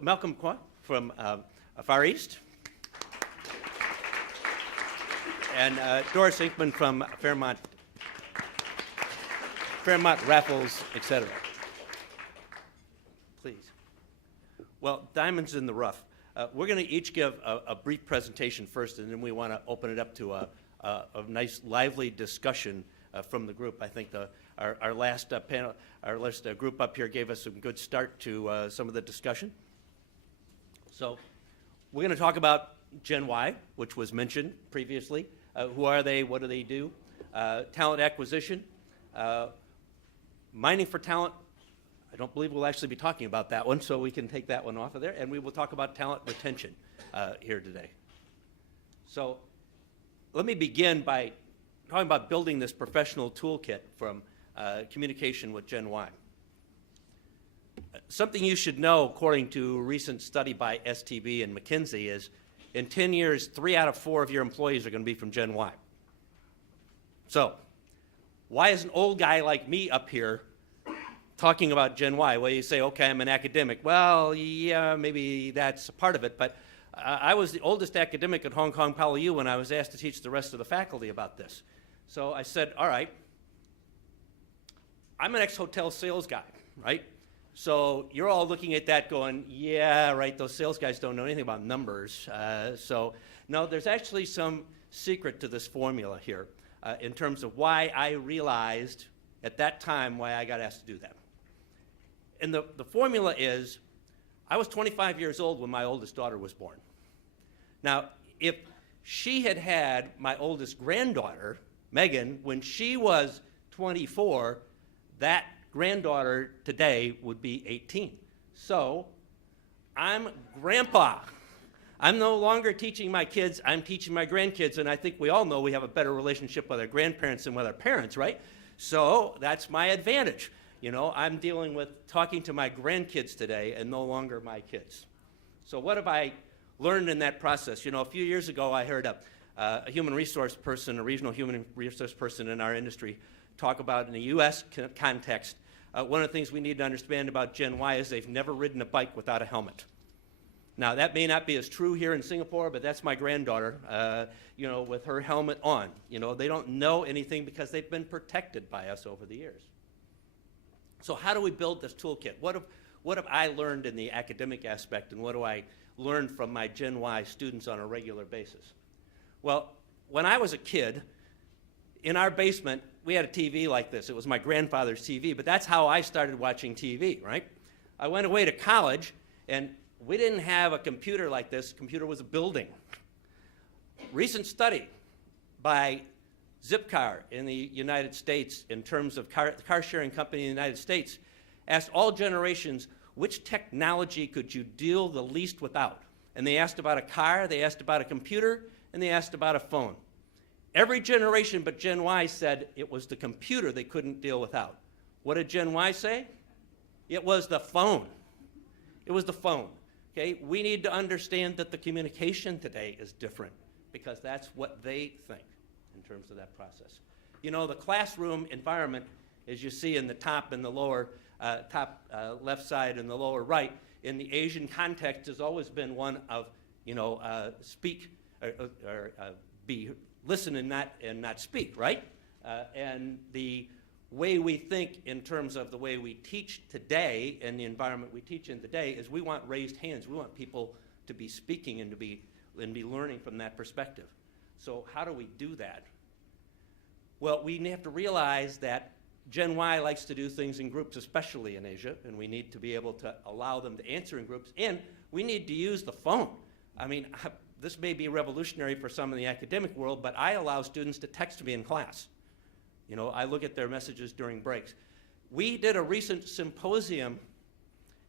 Malcolm Kwa from Far East, and Doris Inkman from Fairmont, Raffles, etc. Please. Well, diamonds in the rough. We're going to each give a brief presentation first, and then we want to open it up to a nice, lively discussion from the group. I think our last panel, our last group up here gave us a good start to some of the discussion. So we're going to talk about Gen Y, which was mentioned previously. Who are they? What do they do? Talent acquisition. Mining for talent. I don't believe we'll actually be talking about that one, so we can take that one off of there. And we will talk about talent retention here today. So let me begin by talking about building this professional toolkit from communication with Gen Y. Something you should know, according to a recent study by STB and McKinsey, is in 10 years, 3 out of 4 of your employees are going to be from Gen Y. So why is an old guy like me up here talking about Gen Y? Well, you say, okay, I'm an academic. Well, yeah, maybe that's a part of it, but I was the oldest academic at Hong Kong Poly U when I was asked to teach the rest of the faculty about this. So I said, all right, I'm an ex-hotel sales guy, right? So you're all looking at that going, yeah, right, those sales guys don't know anything about numbers. So no, there's actually some secret to this formula here in terms of why I realized at that time why I got asked to do that. And the formula is, I was 25 years old when my oldest daughter was born. Now, if she had had my oldest granddaughter, Megan, when she was 24, that granddaughter today would be 18. So I'm grandpa. I'm no longer teaching my kids, I'm teaching my grandkids, and I think we all know we have a better relationship with our grandparents than with our parents, right? So that's my advantage. You know, I'm dealing with talking to my grandkids today and no longer my kids. So what have I learned in that process? You know, a few years ago I heard a human resource person, a regional human resource person in our industry talk about in the US context, one of the things we need to understand about Gen Y is they've never ridden a bike without a helmet. Now, that may not be as true here in Singapore, but that's my granddaughter, you know, with her helmet on. You know, they don't know anything because they've been protected by us over the years. So how do we build this toolkit? What have I learned in the academic aspect, and what do I learn from my Gen Y students on a regular basis? Well, when I was a kid, in our basement, we had a TV like this. It was my grandfather's TV, but that's how I started watching TV, right? I went away to college, and we didn't have a computer like this. Computer was a building. Recent study by Zipcar in the United States in terms of the car sharing company in the United States asked all generations, which technology could you deal the least without? And they asked about a car, they asked about a computer, and they asked about a phone. Every generation but Gen Y said it was the computer they couldn't deal without. What did Gen Y say? It was the phone. It was the phone. Okay? We need to understand that the communication today is different because that's what they think in terms of that process. You know, the classroom environment, as you see in the top and the lower, top left side and the lower right, in the Asian context has always been one of, you know, speak or be listen and not speak, right? And the way we think in terms of the way we teach today and the environment we teach in today is we want raised hands. We want people to be speaking and to be learning from that perspective. So how do we do that? Well, we have to realize that Gen Y likes to do things in groups, especially in Asia, and we need to be able to allow them to answer in groups, and we need to use the phone. I mean, this may be revolutionary for some in the academic world, but I allow students to text me in class. You know, I look at their messages during breaks. We did a recent symposium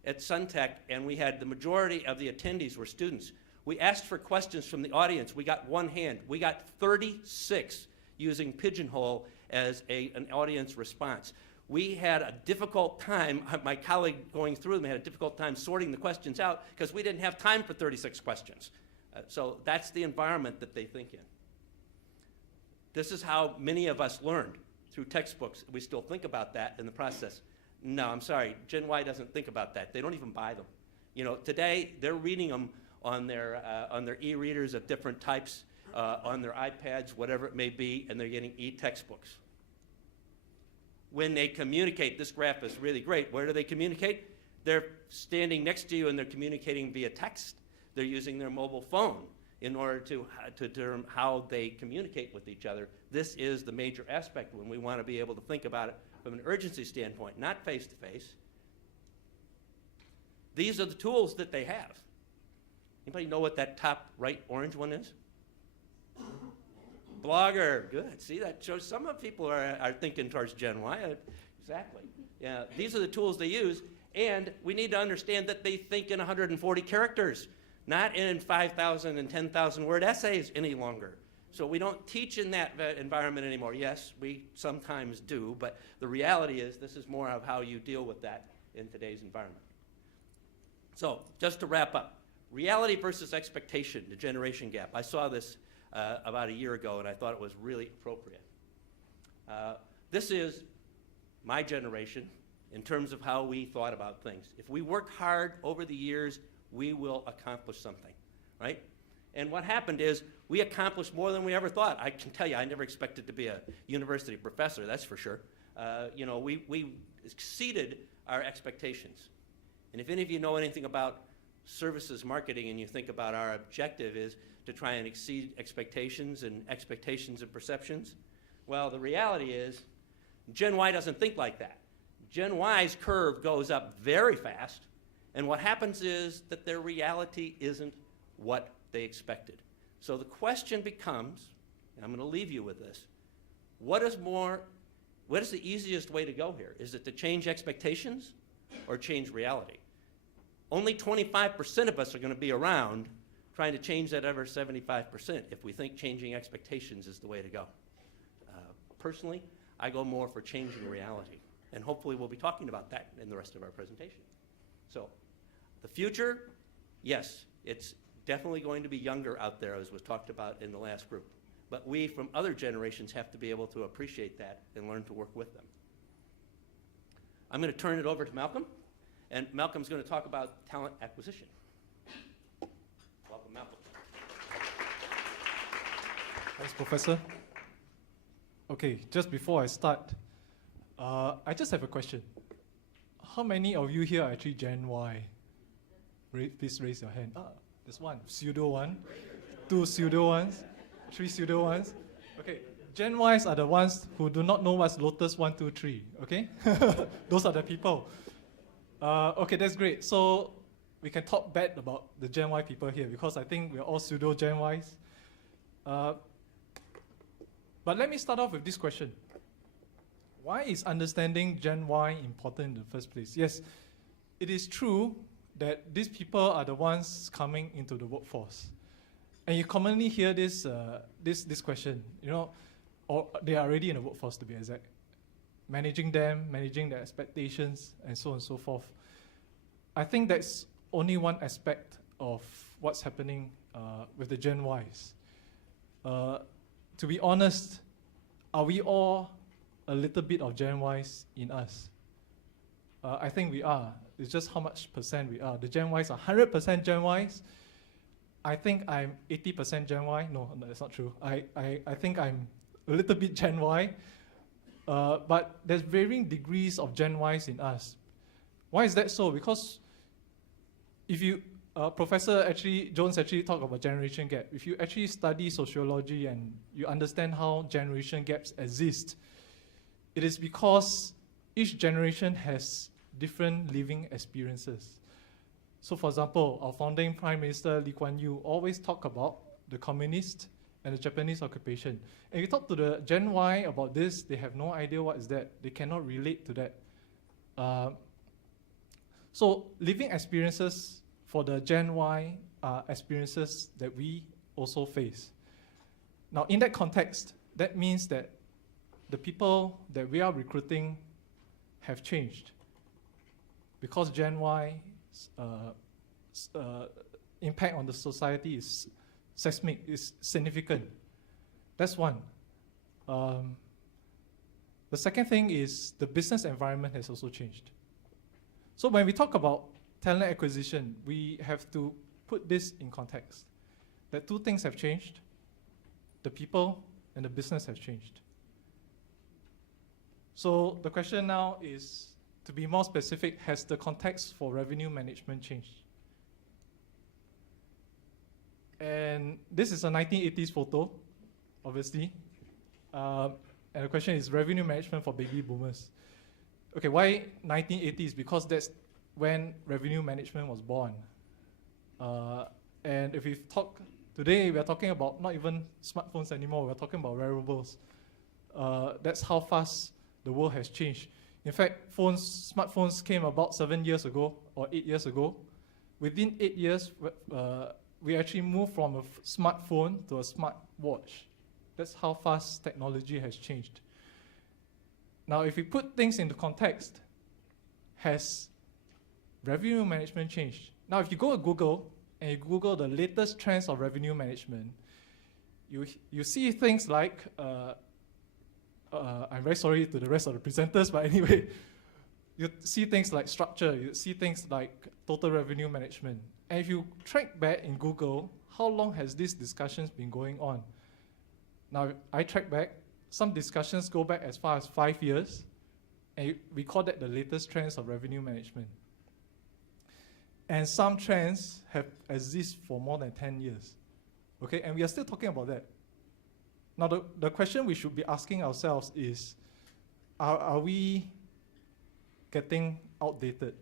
at Suntech, and we had the majority of the attendees were students. We asked for questions from the audience. We got one hand. We got 36 using Pigeonhole as an audience response. We had a difficult time, my colleague going through them had a difficult time sorting the questions out because we didn't have time for 36 questions. So that's the environment that they think in. This is how many of us learned through textbooks. We still think about that in the process. No, I'm sorry, Gen Y doesn't think about that. They don't even buy them. Today they're reading them on their e-readers of different types, on their iPads, whatever it may be, and they're getting e-textbooks. When they communicate, this graph is really great. Where do they communicate? They're standing next to you and they're communicating via text. They're using their mobile phone in order to determine how they communicate with each other. This is the major aspect when we want to be able to think about it from an urgency standpoint, not face-to-face. These are the tools that they have. Anybody know what that top right orange one is? Blogger, good. See, that shows some of people are thinking towards Gen Y. Exactly. Yeah, these are the tools they use, and we need to understand that they think in 140 characters, not in 5,000 and 10,000 word essays any longer. So we don't teach in that environment anymore. Yes, we sometimes do, but the reality is this is more of how you deal with that in today's environment. So just to wrap up, reality versus expectation, the generation gap. I saw this about a year ago, and I thought it was really appropriate. This is my generation in terms of how we thought about things. If we work hard over the years, we will accomplish something, right? And what happened is we accomplished more than we ever thought. I can tell you, I never expected to be a university professor, that's for sure. We exceeded our expectations. And if any of you know anything about services marketing and you think about our objective is to try and exceed expectations and perceptions, well, the reality is Gen Y doesn't think like that. Gen Y's curve goes up very fast, and what happens is that their reality isn't what they expected. So the question becomes, and I'm going to leave you with this, what is the easiest way to go here? Is it to change expectations or change reality? Only 25% of us are going to be around trying to change that other 75% if we think changing expectations is the way to go. Personally, I go more for changing reality, and hopefully we'll be talking about that in the rest of our presentation. So the future, yes, it's definitely going to be younger out there, as was talked about in the last group. But we from other generations have to be able to appreciate that and learn to work with them. I'm going to turn it over to Malcolm, and Malcolm's going to talk about talent acquisition. Welcome, Malcolm. Thanks, Professor. Okay, just before I start, I just have a question. How many of you here are actually Gen Y? Please raise your hand. There's one, pseudo one, two pseudo ones, three pseudo ones. Okay, Gen Ys are the ones who do not know what's Lotus 1, 2, 3, okay? Those are the people. Okay, that's great. So we can talk bad about the Gen Y people here because I think we're all pseudo Gen Ys. But let me start off with this question. Why is understanding Gen Y important in the first place? Yes, it is true that these people are the ones coming into the workforce. And you commonly hear this question, or they are already in the workforce to be exact. Managing them, managing their expectations, and so on and so forth. I think that's only one aspect of what's happening with the Gen Ys. To be honest, are we all a little bit of Gen Ys in us? I think we are. It's just how much percent we are. The Gen Ys are 100% Gen Ys. I think I'm 80% Gen Y. No, that's not true. I think I'm a little bit Gen Y. But there's varying degrees of Gen Ys in us. Why is that so? Because if you, Professor Jones actually talked about generation gap. If you actually study sociology and you understand how generation gaps exist, it is because each generation has different living experiences. So for example, our founding Prime Minister Lee Kuan Yew always talk about the communist and the Japanese occupation. And you talk to the Gen Y about this, they have no idea what is that. They cannot relate to that. So living experiences for the Gen Y are experiences that we also face. Now in that context, that means that the people that we are recruiting have changed. Because Gen Y's impact on the society is seismic, is significant. That's one. The second thing is the business environment has also changed. So when we talk about talent acquisition, we have to put this in context. That two things have changed. The people and the business have changed. So the question now is, to be more specific, has the context for revenue management changed? And this is a 1980s photo, obviously. And the question is revenue management for baby boomers. Okay, why 1980s? Because that's when revenue management was born. And if we talk today, we are talking about not even smartphones anymore, we're talking about wearables. That's how fast the world has changed. In fact, smartphones came about 7 years ago or 8 years ago. Within 8 years, we actually moved from a smartphone to a smartwatch. That's how fast technology has changed. Now, if we put things into context, has revenue management changed? Now, if you go to Google and you Google the latest trends of revenue management, you see things like, I'm very sorry to the rest of the presenters, but anyway, you see things like structure, you see things like total revenue management. And if you track back in Google, how long has these discussions been going on? Now, I track back, some discussions go back as far as 5 years, and we call that the latest trends of revenue management. And some trends have existed for more than 10 years. Okay, and we are still talking about that. Now, the question we should be asking ourselves is, are we getting outdated?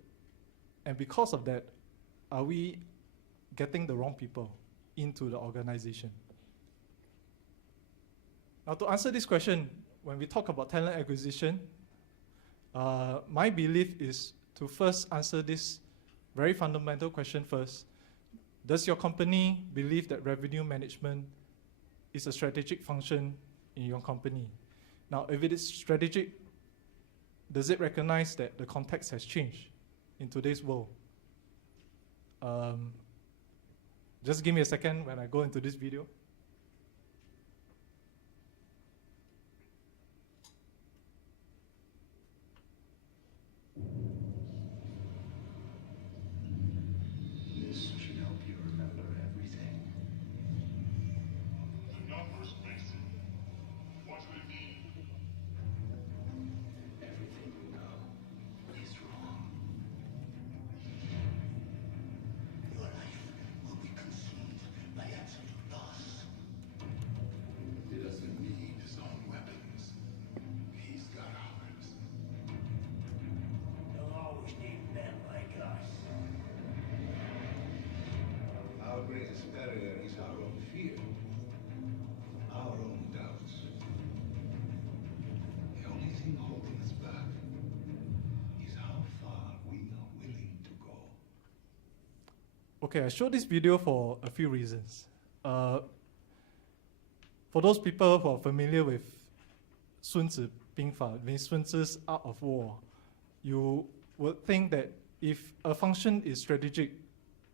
And because of that, are we getting the wrong people into the organization? Now, to answer this question, when we talk about talent acquisition, my belief is to first answer this very fundamental question first. Does your company believe that revenue management is a strategic function in your company? Now, if it is strategic, does it recognize that the context has changed in today's world? Just give me a second when I go into this video. This should help you remember everything. The numbers, Mason. What do they mean? Everything you know is wrong. Your life will be consumed by absolute loss. He doesn't need his own weapons. He's got ours. They'll always need men like us. Our greatest barrier is our own fear. Our own doubts. The only thing holding us back is how far we are willing to go. Okay, I showed this video for a few reasons. For those people who are familiar with 孙子兵法, means Sun Tzu's Art of War, you would think that if a function is strategic,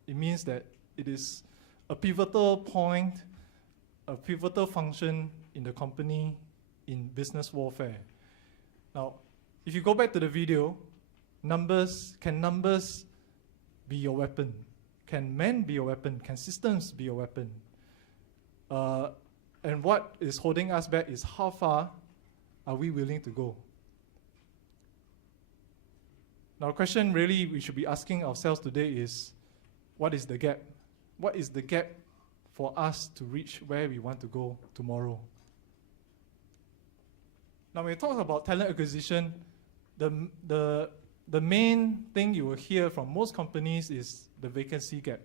it means that it is a pivotal point, a pivotal function in the company in business warfare. Now, if you go back to the video, can numbers be your weapon? Can men be your weapon? Can systems be your weapon? And what is holding us back is how far are we willing to go? Now, the question really we should be asking ourselves today is, what is the gap? What is the gap for us to reach where we want to go tomorrow? Now, when we talk about talent acquisition, the main thing you will hear from most companies is the vacancy gap.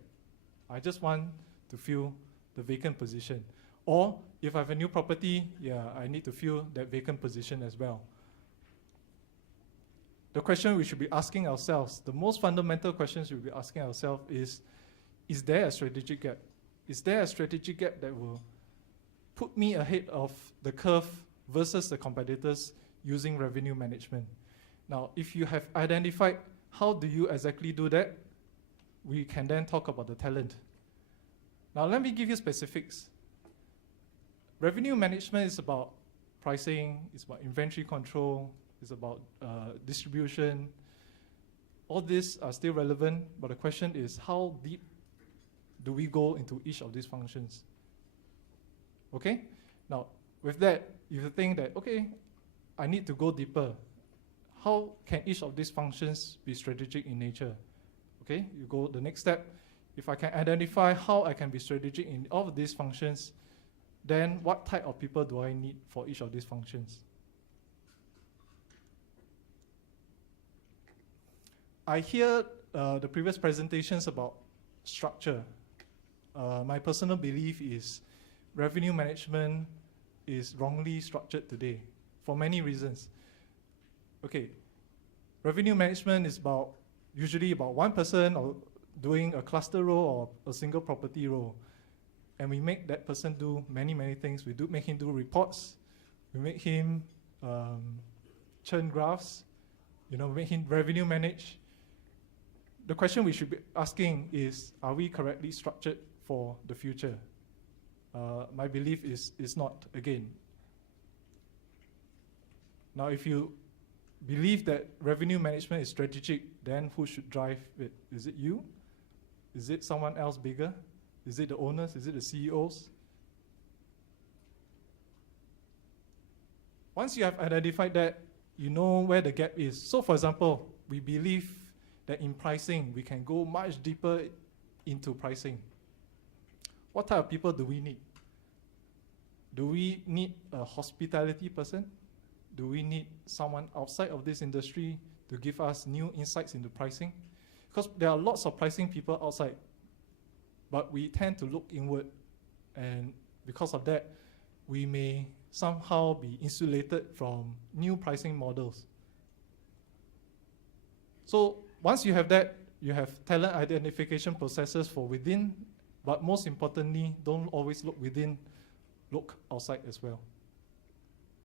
I just want to fill the vacant position. Or if I have a new property, I need to fill that vacant position as well. The question we should be asking ourselves, the most fundamental questions we'll be asking ourselves is there a strategic gap? Is there a strategic gap that will put me ahead of the curve versus the competitors using revenue management? Now, if you have identified how do you exactly do that, we can then talk about the talent. Now, let me give you specifics. Revenue management is about pricing, it's about inventory control, it's about distribution. all these are still relevant, but the question is how deep do we go into each of these functions? Okay? Now, with that, if you think that, okay, I need to go deeper, how can each of these functions be strategic in nature? Okay, you go the next step. If I can identify how I can be strategic in all of these functions, then what type of people do I need for each of these functions? I hear the previous presentations about structure. My personal belief is revenue management is wrongly structured today for many reasons. Okay, revenue management is usually about one person or doing a cluster role or a single property role. And we make that person do many, many things. We make him do reports. We make him churn graphs. We make him revenue manage. The question we should be asking is, are we correctly structured for the future? My belief is not, again. Now, if you believe that revenue management is strategic, then who should drive it? Is it you? Is it someone else bigger? Is it the owners? Is it the CEOs? Once you have identified that, you know where the gap is. So for example, we believe that in pricing, we can go much deeper into pricing. What type of people do we need? Do we need a hospitality person? Do we need someone outside of this industry to give us new insights into pricing? Because there are lots of pricing people outside, but we tend to look inward, and because of that, we may somehow be insulated from new pricing models. So once you have that, you have talent identification processes for within, but most importantly, don't always look within, look outside as well.